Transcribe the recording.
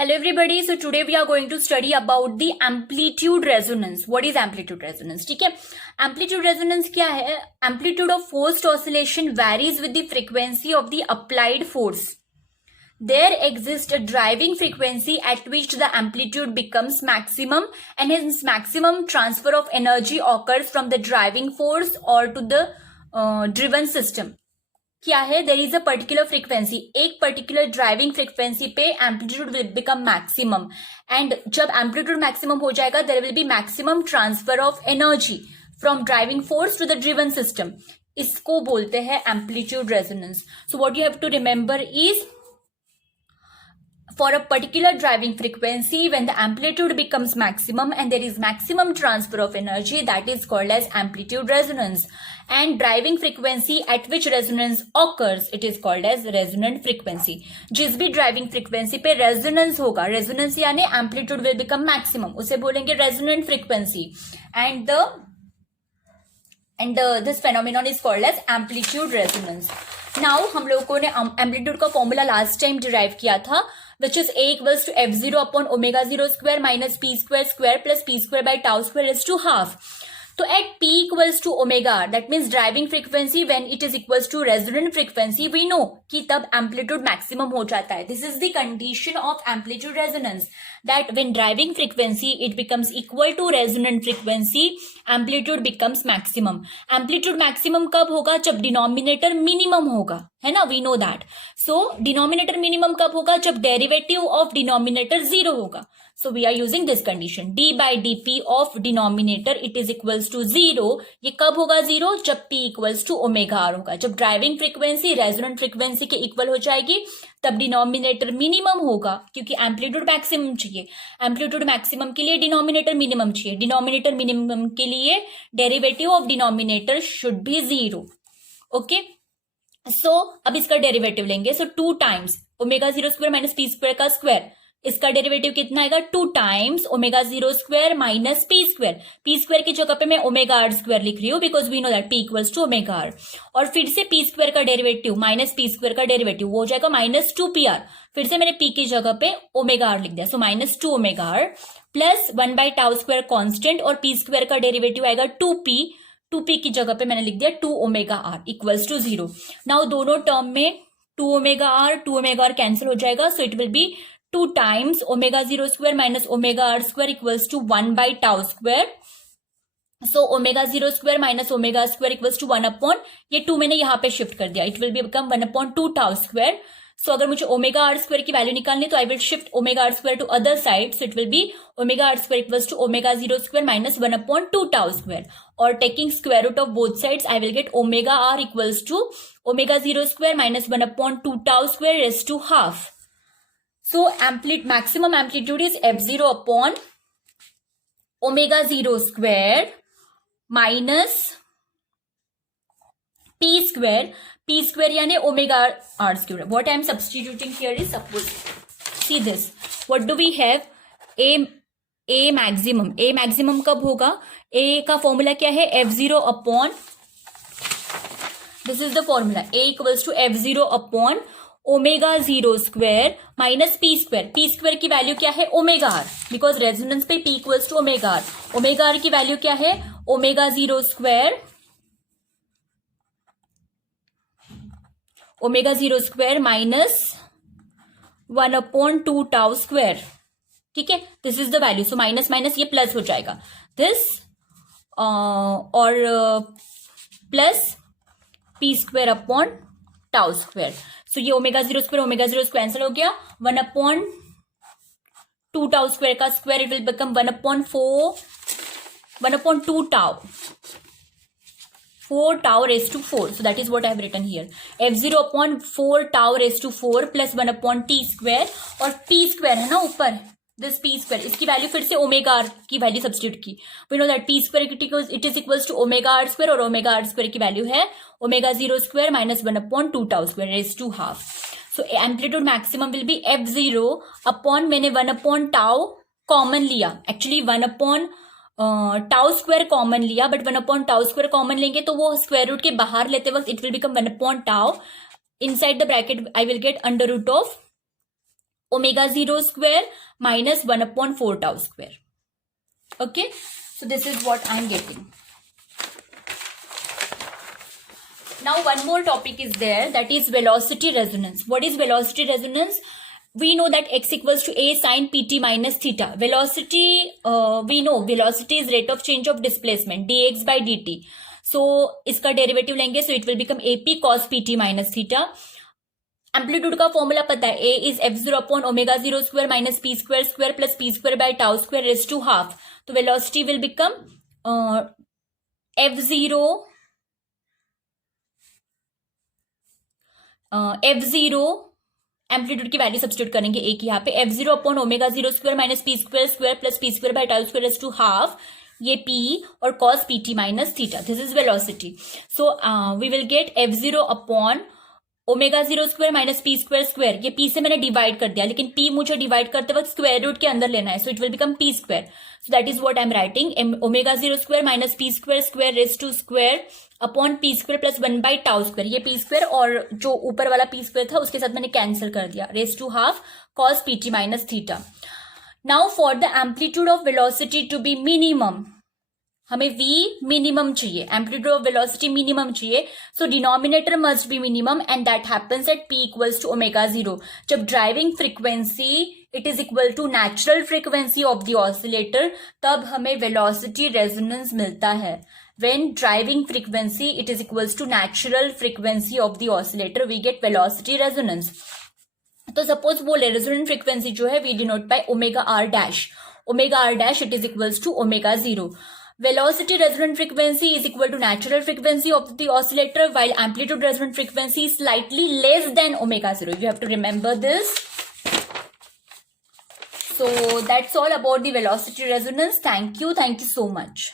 Hello everybody. So today we are going to study about the amplitude resonance. What is amplitude resonance? ठीक है, amplitude resonance क्या है? Amplitude of forced oscillation varies with the frequency of the applied force. There exists a driving frequency at which the amplitude becomes maximum and hence maximum transfer of energy occurs from the driving force or to the driven system. क्या है? There is a particular frequency, एक particular driving frequency पे amplitude will become maximum and जब amplitude maximum हो जाएगा there will be maximum transfer of energy from driving force to the driven system. इसको बोलते हैं amplitude resonance. So what you have to remember is for a particular driving frequency when the amplitude becomes maximum and there is maximum transfer of energy, that is called as amplitude resonance. And driving frequency at which resonance occurs, it is called as resonant frequency. जिस भी driving frequency पे resonance होगा, resonance यानी amplitude will become maximum, उसे बोलेंगे resonant frequency. And this phenomenon is called as amplitude resonance. Now हम लोगों ने amplitude का formula last time derive किया था, which is A equals to F0 upon omega 0 square minus P square plus P square by tau square raised to half. So at P equals to omega, that means driving frequency when it is equals to resonant frequency, we know कि तब amplitude maximum हो जाता है. This is the condition of amplitude resonance, that when driving frequency it becomes equal to resonant frequency, amplitude becomes maximum. Amplitude maximum कब होगा? जब denominator minimum होगा, है ना? We know that. So denominator minimum कब होगा? जब derivative of denominator zero होगा. So we are using this condition. d by dp of denominator it is equals to 0. ये कब होगा 0? जब p equals to omega r होगा. जब ड्राइविंग फ्रीक्वेंसी रेजोनेंट फ्रीक्वेंसी के इक्वल हो जाएगी तब डिनोमिनेटर मिनिमम होगा, क्योंकि एम्पलीट्यूड मैक्सिमम चाहिए. एम्पलीट्यूड मैक्सिमम के लिए डिनोमिनेटर मिनिमम चाहिए. डिनोमिनेटर मिनिमम के लिए derivative of denominator should be 0. Okay, so अब इसका डेरिवेटिव लेंगे. So 2 times omega 0 square minus P square का स्क्वायर, इसका डेरिवेटिव कितना आएगा? 2 times omega 0 square minus P square. P square की जगह पे मैं ओमेगा आर स्क्वायर लिख रही हूँ because we know that P equals to omega R. और फिर से पी स्क्वायर का डेरिवेटिव माइनस पी स्क्वायर का डेरिवेटिव वो हो जाएगा माइनस 2 पी आर. फिर से मैंने पी की जगह पे ओमेगा आर लिख दिया. So minus 2 omega R plus 1 by tau square constant और पी स्क्वायर का डेरिवेटिव आएगा 2p की जगह पे मैंने लिख दिया 2 omega R equals to 0. Now दोनों टर्म में 2 ओमेगा आर कैंसिल हो जाएगा. So it will be 2 times omega 0 square minus omega R square equals to 1 by tau square. So omega 0 square minus omega square equals to 1 upon, ये 2 मैंने यहाँ पे shift कर दिया, it will be become 1 upon 2 tau square. So अगर मुझे omega R square की value निकालनी तो I will shift omega R square to other side. So it will be omega R square equals to omega 0 square minus 1 upon 2 tau square. और taking square root of both sides I will get omega R equals to omega 0 square minus 1 upon 2 tau square raise to half. So maximum amplitude is f0 upon omega 0 square minus p square यानी omega r square. What I am substituting here is, suppose, see this, what do we have? a maximum कब होगा? a का formula क्या है? f0 upon, this is the formula, a equals to f0 upon omega 0 square minus P square की value क्या है? Omega R, because resonance पे P equals to omega R. Omega R की वैल्यू क्या है? Omega 0 square minus 1 upon 2 tau square. ठीक है, this is the value. So minus minus ये प्लस हो जाएगा दिस, और plus P square upon tau square. So ये ओमेगा 0 स्क्वायर कैंसिल हो गया. 1 अपॉन 2 टाउ स्क्वायर का square, it will become 1 upon 2 tau, 4 tau raise to 4. So that is what I have written here. f0 upon 4 tau raise to 4 plus 1 upon T square, और P square है ना ऊपर, this P square, इसकी value फिर से omega R की value substitute की. We know that P square it is equals to omega R square, और ओमेगा आर स्क्वायर की वैल्यू है omega 0 square minus 1 upon 2 tau square raise to half. So amplitude maximum will be f0 upon, मैंने 1 upon tau common लिया, actually 1 upon tau square common लिया, but 1 upon tau square common लेंगे तो वो square root के बाहर लेते वक्त it will become 1 upon tau. Inside the bracket I will get under root of omega 0 square minus 1 upon 4 tau square. Okay, so this is what I'm getting. Now one more topic is there, that is velocity resonance. What is velocity resonance? We know that x equals to a sine pt minus theta. Velocity, we know velocity is rate of change of displacement dx by dt. So इसका derivative लेंगे, so it will become ap cos pt minus theta. Amplitude का formula पता है, a is f0 upon omega 0 square minus p square square plus p square by tau square raised to half. तो velocity will become f0 amplitude की value substitute करेंगे a की यहाँ पे, f0 upon omega 0 square minus p square square plus p square by tau square raise to half, ये p और cos pt minus theta. This is velocity. So we will get f0 upon omega 0 square minus p square square. ये p से मैंने divide कर दिया, लेकिन p मुझे divide करते वक्त स्क्वायर रूट के अंदर लेना है, so it will become p square. So that is what I am writing, omega 0 square minus p square square raise to square upon p square plus 1 by tau square. ये p square और जो ऊपर वाला p square था उसके साथ मैंने cancel कर दिया, raise to half cos pt minus theta. Now for the amplitude of velocity to be minimum, हमें v मिनिमम चाहिए, एम्पलीट्यूड ऑफ वेलोसिटी मिनिमम चाहिए. So denominator must be minimum and that happens at p equals to omega 0. जब driving frequency it is equal to natural frequency of the oscillator, तब हमें velocity resonance मिलता है. When driving frequency it is equals to natural frequency of the oscillator, we get velocity resonance. तो suppose बोले resonant frequency जो है we denote by omega R dash. Omega R dash it is equals to omega 0. Velocity resonant frequency is equal to natural frequency of the oscillator, while amplitude resonant frequency is slightly less than omega 0. You have to remember this. So that's all about the velocity resonance. Thank you so much.